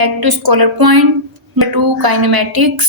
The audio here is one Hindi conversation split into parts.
Back to scholar point number 2 kinematics.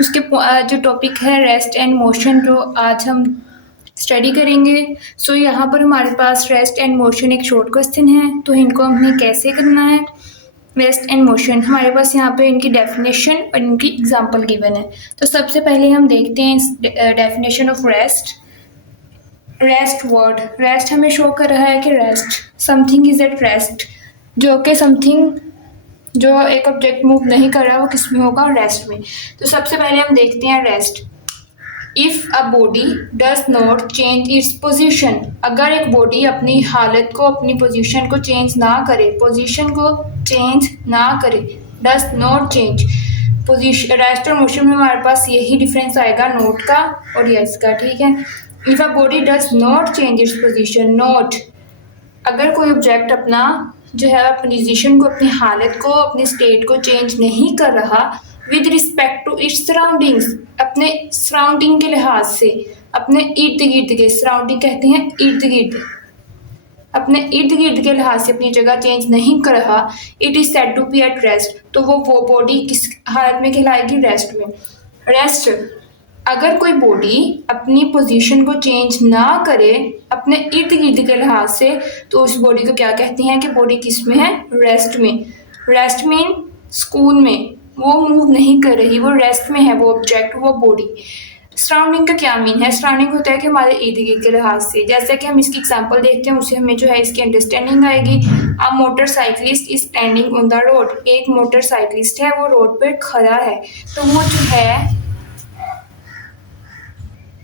उसके जो टॉपिक है रेस्ट एंड मोशन, जो आज हम स्टडी करेंगे। सो यहाँ पर हमारे पास रेस्ट एंड मोशन एक शॉर्ट क्वेश्चन है, तो इनको हमने कैसे करना है। रेस्ट एंड मोशन हमारे पास यहाँ पे इनकी डेफिनेशन और इनकी एग्जांपल गिवन है। तो सबसे पहले हम देखते हैं definition of rest. Rest word, rest हमें शो कर रहा है कि rest something is at rest, जो कि समथिंग जो एक ऑब्जेक्ट मूव नहीं कर रहा वो किस में होगा, रेस्ट में। तो सबसे पहले हम देखते हैं rest. If a body does not change its position, अगर एक बॉडी अपनी हालत को, अपनी पोजीशन को चेंज ना करे, पोजीशन को चेंज ना करे, does not change position. Rest और मोशन में हमारे पास यही डिफरेंस आएगा, नोट का और यस का, ठीक है। If a body does not change its position, not अगर कोई ऑब्जेक्ट अपना जो है पोजीशन को, अपनी हालत को, अपनी स्टेट को चेंज नहीं कर रहा with respect to its surroundings, अपने सराउंडिंग के लिहाज से, अपने इर्द गिर्द के, सराउंडिंग कहते हैं इर्द गिर्द, अपने इर्द गिर्द के लिहाज से अपनी जगह चेंज नहीं कर रहा, it is said to be at rest, तो वो बॉडी किस हालत में कहलाएगी, रेस्ट में। रेस्ट अगर कोई बॉडी अपनी पोजीशन को चेंज ना करे अपने इर्द गिर्द के लिहाज से, तो उस बॉडी को क्या कहते हैं कि बॉडी किस में है, रेस्ट में। रेस्ट में स्कूल में वो मूव नहीं कर रही, वो रेस्ट में है, वो ऑब्जेक्ट, वो बॉडी। सराउंडिंग का क्या मीन है, सराउंडिंग होता है कि हमारे इर्द गिर्द के लिहाज से। जैसे कि हम इसकी एग्जांपल देखते हैं, उससे हमें जो है इसकी अंडरस्टैंडिंग आएगी। A motorcyclist is standing on the road, एक मोटरसाइकिलिस्ट है, वो रोड पर खड़ा है, तो वो जो है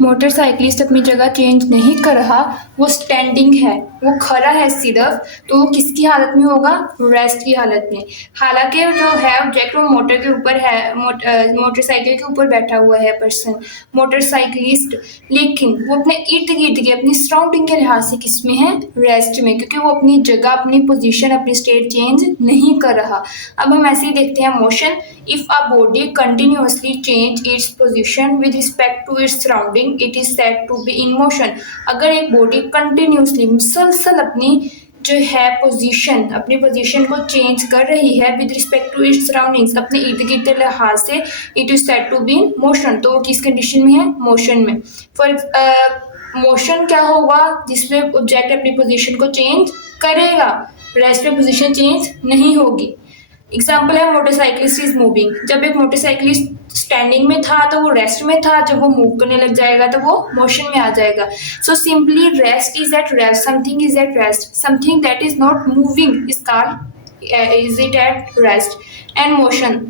मोटरसाइकिलिस्ट अपनी जगह चेंज नहीं कर रहा, वो स्टैंडिंग है, वो खड़ा है सिर्फ, तो वो किसकी हालत में होगा, रेस्ट की हालत में। हालांकि जो है ऑब्जेक्ट वो मोटर के ऊपर है, मोटरसाइकिल के ऊपर बैठा हुआ है पर्सन, मोटरसाइकिलिस्ट, लेकिन वो अपने इर्द गिर्द के, अपनी सराउंडिंग के लिहाज से किस में है, रेस्ट में, क्योंकि वो अपनी जगह, अपनी पोजीशन, अपनी स्टेट चेंज नहीं कर रहा। अब हम ऐसे ही देखते हैं motion. If a body continuously change its position with respect to its surrounding, it is said to be in motion. अगर एक बॉडी कंटिन्यूअसली, मुसलसल अपनी जो है पोजीशन, अपनी पोजीशन को चेंज कर रही है with respect to its surroundings, अपने इर्द गिर्द के लिहाज से, it is said to be in motion, तो वो किस कंडीशन में है, मोशन में। फॉर मोशन क्या होगा, जिसमें ऑब्जेक्ट अपनी पोजीशन को चेंज करेगा, रेस्ट में पोजीशन चेंज नहीं होगी। एग्जाम्पल है मोटरसाइकिलिस्ट इज मूविंग, जब एक मोटरसाइकिलिस्ट स्टैंडिंग में था तो वो रेस्ट में था, जब वो मूव करने लग जाएगा तो वो मोशन में आ जाएगा। So simply rest is at rest, something is at rest, something that is not moving is called is it at rest. And motion,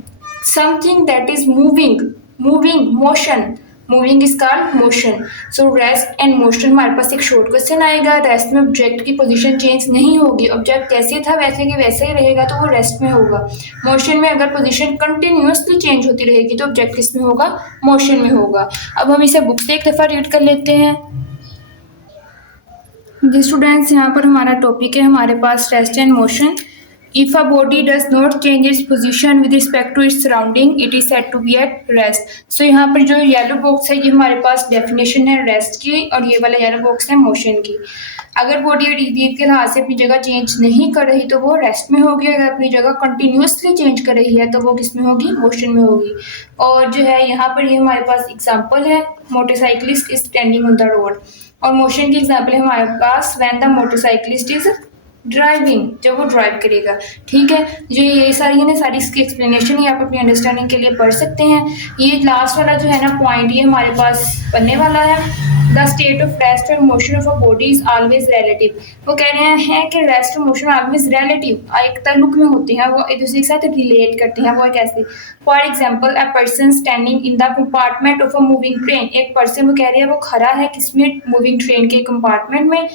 something that is moving, moving motion, moving is called motion. So rest and motion हमारे पास एक शॉर्ट क्वेश्चन आएगा। रेस्ट में ऑब्जेक्ट की पोजीशन चेंज नहीं होगी, ऑब्जेक्ट जैसे था वैसे के वैसे ही रहेगा, तो वो रेस्ट में होगा। मोशन में अगर पोजीशन कंटिन्यूअसली चेंज होती रहेगी तो ऑब्जेक्ट किस में होगा, मोशन में होगा। अब हम इसे बुक से एक दफ़ा रीड कर लेते हैं। जी स्टूडेंट्स, यहाँ पर हमारा टॉपिक है हमारे पास rest and motion. If a body does not change its position with respect to its surrounding, it is said to be at rest. So यहाँ पर जो येलो बॉक्स है ये हमारे पास डेफिनेशन है रेस्ट की, और ये वाला येलो बॉक्स है मोशन की। अगर बॉडी और इर्द के लिहाज से अपनी जगह चेंज नहीं कर रही तो वो रेस्ट में होगी, अगर अपनी जगह कंटिन्यूसली चेंज कर रही है तो वो किस में होगी, मोशन में होगी। और जो है यहाँ पर ये हमारे पास एग्जाम्पल है, motorcyclist is standing on the road, और मोशन की एग्जाम्पल है हमारे पास when the motorcyclist is driving, जब वो ड्राइव करेगा, ठीक है। जो ये सारी है ना, सारी इसकी एक्सप्लेनेशन ही आप अपनी अंडरस्टैंडिंग के लिए पढ़ सकते हैं। ये लास्ट वाला जो है ना पॉइंट, ये हमारे पास बनने वाला है। द स्टेट ऑफ रेस्ट और motion of a body is always relative. वो कह रहे हैं कि रेस्ट और मोशन ऑलवेज रिलेटिव, एक ताल्लुक में होते हैं, वो एक दूसरे के साथ रिलेट करते हैं। वो कैसे, for example a person standing in the compartment of a moving train, एक पर्सन वो कह रही है वो खड़ा है किसमें, मूविंग ट्रेन के कंपार्टमेंट में,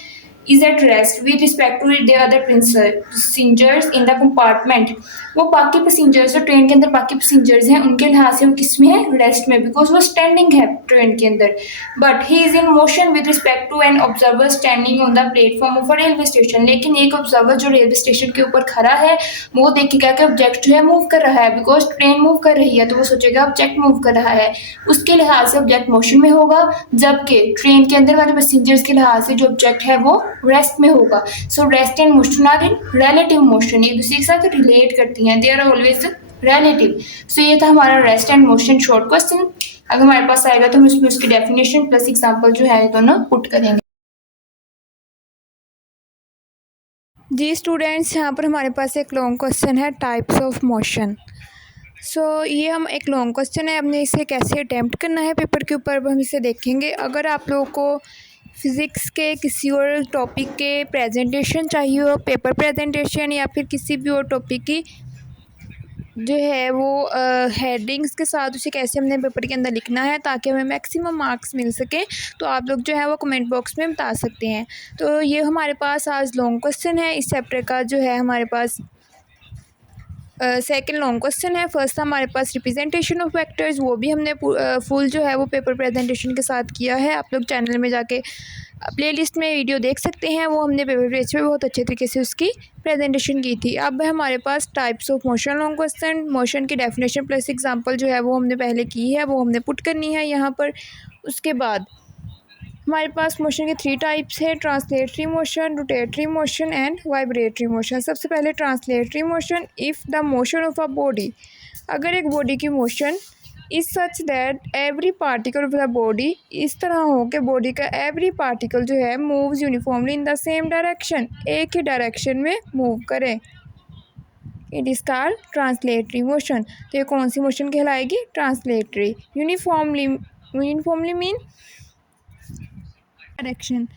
is at rest with respect to the other passengers in the compartment। वो बाकी पैसेंजर्स जो ट्रेन के अंदर बाकी पैसेंजर्स हैं उनके लिहाज से वो किस में है, रेस्ट में, बिकॉज वो स्टैंडिंग है ट्रेन के अंदर। But he is in motion with respect to an observer standing on the platform of a railway station. लेकिन एक ऑब्जर्वर जो रेलवे स्टेशन के ऊपर खड़ा है वो देखेगा कि ऑब्जेक्ट जो है मूव कर रहा है, बिकॉज ट्रेन मूव कर रही है, तो वो सोचेगा ऑब्जेक्ट मूव कर रहा है, उसके लिहाज से ऑब्जेक्ट मोशन में होगा, जबकि ट्रेन के अंदर वाले पैसेंजर्स के लिहाज से जो ऑब्जेक्ट है वो रेस्ट में होगा। So rest and motion are in relative motion, एक दूसरे के साथ रिलेट करती हैं, they are always relative. So ये था हमारा rest and motion short question. अगर हमारे पास आएगा तो हम इसमें उसकी डेफिनेशन प्लस एग्जाम्पल जो है दोनों पुट करेंगे। जी स्टूडेंट्स, यहाँ पर हमारे पास एक लॉन्ग क्वेश्चन है टाइप्स ऑफ मोशन। ये हम एक लॉन्ग क्वेश्चन है, हमने इसे कैसे अटैम्प्ट करना है पेपर के ऊपर अब हम इसे देखेंगे। अगर आप लोगों को फिज़िक्स के किसी और टॉपिक के प्रेजेंटेशन चाहिए हो, पेपर प्रेजेंटेशन या फिर किसी भी और टॉपिक की जो है वो हेडिंग्स के साथ उसे कैसे हमने पेपर के अंदर लिखना है ताकि हमें मैक्सिमम मार्क्स मिल सकें, तो आप लोग जो है वो कमेंट बॉक्स में बता सकते हैं। तो ये हमारे पास आज लॉन्ग क्वेश्चन है, इस चैप्टर का जो है हमारे पास सेकंड लॉन्ग क्वेश्चन है। फर्स्ट हमारे पास रिप्रेजेंटेशन ऑफ वेक्टर्स, वो भी हमने फुल जो है वो पेपर प्रेजेंटेशन के साथ किया है। आप लोग चैनल में जाके प्लेलिस्ट में वीडियो देख सकते हैं, वो हमने पेपर पेज पे बहुत अच्छे तरीके से उसकी प्रेजेंटेशन की थी। अब हमारे पास types of motion long question, motion की डेफिनेशन प्लस एग्जांपल जो है वो हमने पहले की है, वो हमने पुट करनी है यहाँ पर। उसके बाद हमारे पास मोशन के 3 टाइप्स है, translatory motion, rotatory motion and vibratory motion. सबसे पहले translatory motion, if the motion of a body, अगर एक बॉडी की motion is such that every particle of the body, इस तरह हो कि बॉडी का एवरी पार्टिकल जो है moves uniformly in the same direction, एक ही डायरेक्शन में मूव करे, it is called translatory motion. तो ये कौन सी मोशन कहलाएगी? Translatory. Uniformly mean direction.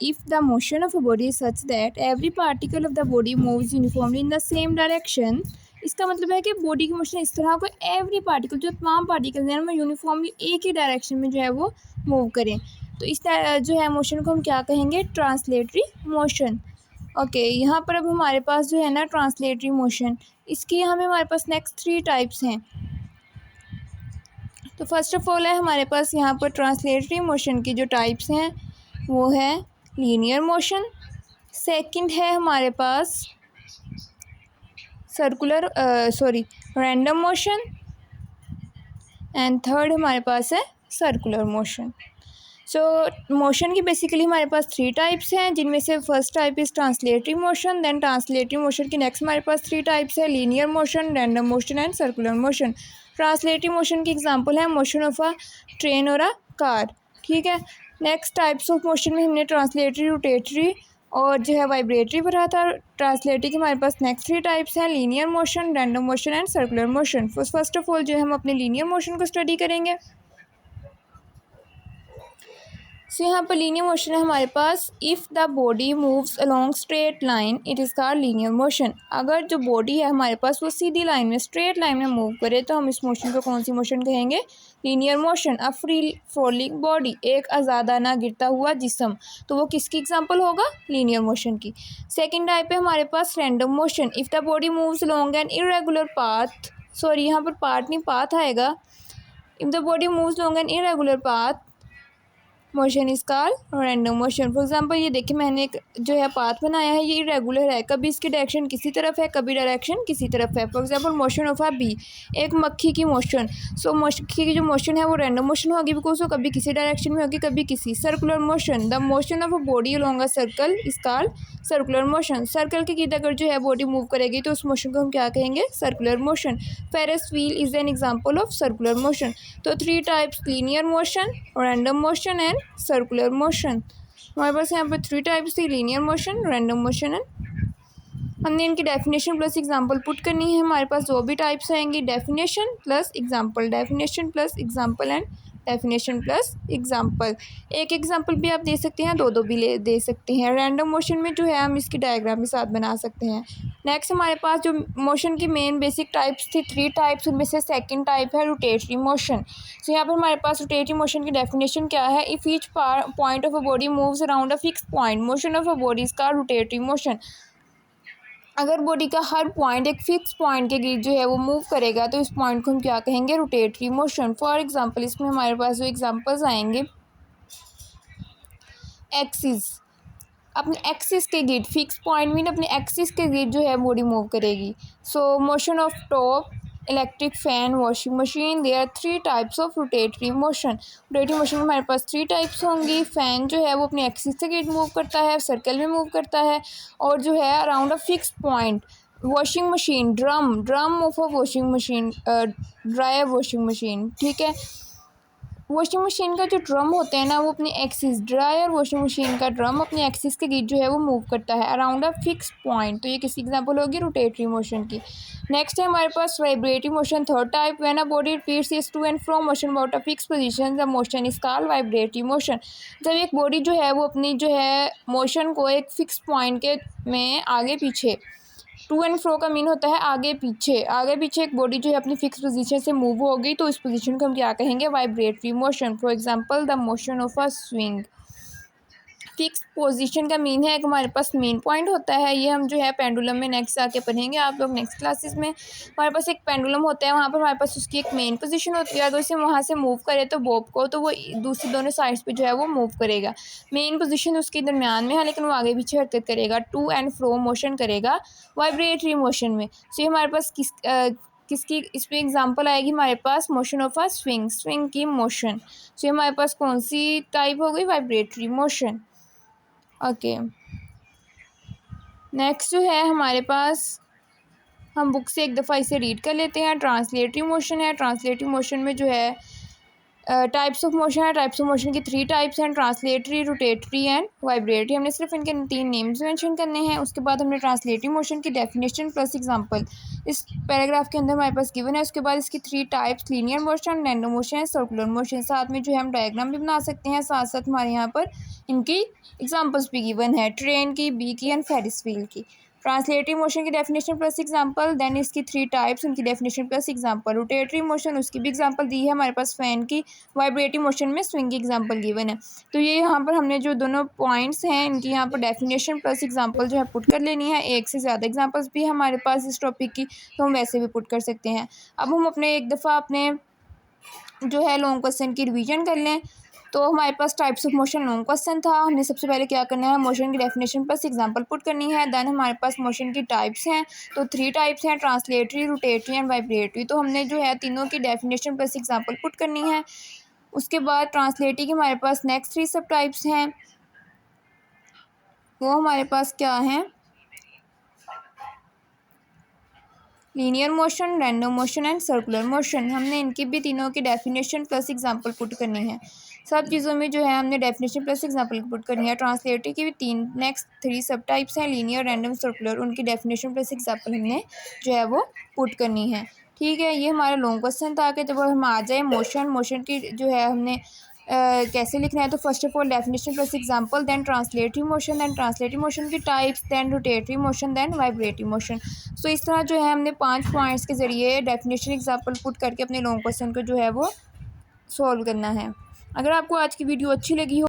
If the motion of a body is such that every particle of the body moves uniformly in the same direction, इसका मतलब है कि बॉडी की मोशन इस तरह को एवरी पार्टिकल, जो तमाम पार्टिकल हैं वो यूनिफॉर्मली एक ही डायरेक्शन में जो है वो मूव करें, तो इस जो है मोशन को हम क्या कहेंगे? Translatory motion. ओके, यहाँ पर अब हमारे पास जो है ना ट्रांसलेटरी मोशन, इसकी यहाँ में हमारे पास नेक्स्ट 3 टाइप्स हैं। तो फर्स्ट ऑफ ऑल है हमारे पास यहाँ पर ट्रांसलेटरी मोशन की जो टाइप्स हैं वो है लीनियर मोशन, सेकंड है हमारे पास रैंडम मोशन, एंड थर्ड हमारे पास है सर्कुलर मोशन। मोशन की बेसिकली हमारे पास 3 टाइप्स हैं, जिनमें से first type is translatory motion. Then translatory motion की नेक्स्ट हमारे पास 3 टाइप्स है, linear motion, random motion and circular motion. Translatory motion की एग्जांपल है मोशन ऑफ अ ट्रेन और अ कार, ठीक है। नेक्स्ट टाइप्स ऑफ मोशन में हमने ट्रांसलेटरी, रोटेटरी और जो है वाइब्रेटरी पढ़ा था। ट्रांसलेटरी की हमारे पास नेक्स्ट 3 टाइप्स हैं, linear motion, random motion and circular motion. First of all जो है हम अपने लीनियर मोशन को स्टडी करेंगे। यहाँ पर लीनियर मोशन है हमारे पास, if the body moves along straight line it is called linear motion. अगर जो बॉडी है हमारे पास वो सीधी लाइन में, स्ट्रेट लाइन में मूव करे तो हम इस मोशन को कौन सी मोशन कहेंगे? Linear motion. A free falling body, एक आज़ादाना गिरता हुआ जिस्म, तो वो किसकी एग्जाम्पल होगा? लीनियर मोशन की। सेकेंड टाइप है हमारे पास random motion, if the body moves along an irregular path, यहाँ पर पार्ट नहीं पाथ आएगा। If the body moves along an irregular path motion is called random motion. For example ये देखिए मैंने एक जो है पाथ बनाया है, ये इरेगुलर है, कभी इसकी डायरेक्शन किसी तरफ है, कभी डायरेक्शन किसी तरफ है। For example motion of a bee, एक मक्खी की मोशन। मक्खी की जो मोशन है वो रैंडम मोशन होगी, बिकॉज वो कभी किसी डायरेक्शन में होगी, कभी किसी। Circular motion, the motion of a body along a circle is called circular motion. Circle के गिर्द अगर जो है बॉडी मूव करेगी तो उस मोशन को हम क्या कहेंगे? Circular motion. Ferrous wheel is an example of circular motion. तो 3 types, linear motion, random motion and circular motion. हमारे पास यहाँ पर 3 टाइप्स थी, linear motion, random motion and हमने इनकी डेफिनेशन प्लस एग्जांपल पुट करनी है। हमारे पास 2 भी टाइप्स आएंगी, definition plus example, definition plus example and definition plus example. एक एग्जांपल भी आप दे सकते हैं, 2 भी दे सकते हैं। रैंडम मोशन में जो है हम इसकी डायग्राम के साथ बना सकते हैं। नेक्स्ट हमारे पास जो मोशन की मेन बेसिक टाइप्स थी, 3 टाइप्स, उनमें से सेकंड टाइप है रोटेटरी मोशन। यहाँ पर हमारे पास रोटेटरी मोशन की डेफिनेशन क्या है? If each point of a body moves around a fix point, motion of a body is called rotatory motion. अगर बॉडी का हर पॉइंट एक फिक्स पॉइंट के गिर्द जो है वो मूव करेगा तो इस पॉइंट को हम क्या कहेंगे? Rotatory motion. फॉर एग्जांपल इसमें हमारे पास जो एग्जांपल्स आएंगे, एक्सिस, अपने एक्सिस के गिर्द, फिक्स पॉइंट मीन अपने एक्सिस के गिर्द जो है बॉडी मूव करेगी। Motion of top electric fan, washing machine, there are 3 types of rotatory motion. Rotatory motion में हमारे पास 3 टाइप्स होंगी। फ़ैन जो है वो अपनी एक्सिस से गिट मूव करता है, सर्कल में मूव करता है और जो है around a fix point. Washing machine, drum of a washing machine, dryer washing machine, ठीक है। वॉशिंग मशीन का जो ड्रम होता है ना वो अपनी एक्सिस, ड्रायर वॉशिंग मशीन का ड्रम अपनी एक्सिस के गिट जो है वो मूव करता है अराउंड अ फिक्स पॉइंट। तो ये किसकी एग्जांपल होगी? रोटेटरी मोशन की। नेक्स्ट है हमारे पास vibratory motion, third type. When a body repeats its to and fro motion about a fix position the motion is called vibratory motion. जब एक बॉडी जो है वो अपनी जो है मोशन को एक फिक्स पॉइंट के में आगे पीछे, टू एंड फ्रो का मीन होता है आगे पीछे एक बॉडी जो है अपनी फिक्स पोजीशन से मूव हो गई तो इस पोजीशन को हम क्या कहेंगे? Vibratory motion. For example the motion of a swing. Fix position का मीन है एक हमारे पास मेन पॉइंट होता है, ये हम जो है पेंडुलम में नेक्स्ट आके पढ़ेंगे आप लोग नेक्स्ट क्लासेस में। हमारे पास एक पेंडुलम होता है, वहाँ पर हमारे पास उसकी एक मेन पोजीशन होती है। अगर उसे वहाँ से मूव करे तो बॉब को, तो वो दूसरी दोनों साइड्स पे जो है वो मूव करेगा। मेन पोजीशन उसके दरमियान में है लेकिन वो आगे पीछे हरकत करेगा, टू एंड फ्रो मोशन करेगा वाइब्रेटरी मोशन में। सो ये हमारे पास किसकी इस पर एग्जाम्पल आएगी? हमारे पास मोशन ऑफ अ स्विंग की मोशन। सो ये हमारे पास कौन सी टाइप हो गई? Vibratory motion. ओके, नेक्स्ट जो है हमारे पास, हम बुक से एक दफ़ा इसे रीड कर लेते हैं। ट्रांसलेटरी मोशन है। ट्रांसलेटरी मोशन में जो है टाइप्स ऑफ मोशन है। टाइप्स ऑफ मोशन की 3 टाइप्स हैं, ट्रांसलेटरी, रोटेटरी एंड वाइब्रेटरी। हमने सिर्फ इनके 3 नेम्स मेंशन करने हैं। उसके बाद हमने ट्रांसलेटरी मोशन की डेफिनेशन प्लस एग्जांपल इस पैराग्राफ के अंदर हमारे पास गिवन है। उसके बाद इसकी 3 types, linear motion, random motion, circular motion. साथ में जो है हम डायग्राम भी बना सकते हैं, साथ साथ हमारे यहाँ पर इनकी एग्जाम्पल्स भी गिवन है, ट्रेन की, बी की एंड फेरिस व्हील की। ट्रांसलेटरी मोशन की डेफिनेशन प्लस एग्जांपल, देन इसकी 3 टाइप्स, उनकी definition plus example. Rotatory motion, उसकी भी एग्जांपल दी है हमारे पास फैन की। वाइब्रेटरी मोशन में स्विंग की एग्जांपल गिवन है। तो ये यहाँ पर हमने जो दोनों पॉइंट्स हैं इनकी यहाँ पर डेफिनेशन प्लस एग्जांपल जो है पुट कर लेनी है। एक से ज़्यादा एग्जांपल्स भी हमारे पास इस टॉपिक की, तो हम वैसे भी पुट कर सकते हैं। अब हम अपने एक दफ़ा अपने जो है लॉन्ग क्वेश्चन की रिवीजन कर लें। तो हमारे पास types of motion long question था। हमने सबसे पहले क्या करना है? मोशन की डेफिनेशन प्लस एग्जांपल पुट करनी है। देन हमारे पास मोशन की टाइप्स हैं, तो 3 टाइप्स हैं, ट्रांसलेटरी, रोटेटरी एंड वाइब्रेटरी। तो हमने जो है तीनों की डेफिनेशन प्लस एग्जांपल पुट करनी है। उसके बाद ट्रांसलेटरी की हमारे पास नेक्स्ट 3 सब टाइप्स हैं, वो हमारे पास क्या हैं? Linear motion, random motion and circular motion. हमने इनकी भी तीनों की डेफिनेशन प्लस एग्जांपल पुट करनी है। सब चीज़ों में जो है हमने डेफिनेशन प्लस एग्जांपल पुट करनी है। ट्रांसलेटरी की भी नेक्स्ट 3 सब टाइप्स हैं, लीनियर, रैंडम, सर्कुलर। उनकी डेफिनेशन प्लस एग्जांपल हमने जो है वो पुट करनी है। ठीक है, ये हमारा लॉन्ग क्वेश्चन था कि जब हम आ जाए मोशन की जो है हमने कैसे लिखना है। तो first of all definition plus example, then translatory motion की types, then rotatory motion, then vibratory motion. So इस तरह जो है हमने 5 पॉइंट्स के ज़रिए डेफिनेशन एग्जांपल पुट करके अपने लॉन्ग क्वेश्चन को जो है वो सॉल्व करना है। अगर आपको आज की वीडियो अच्छी लगी हो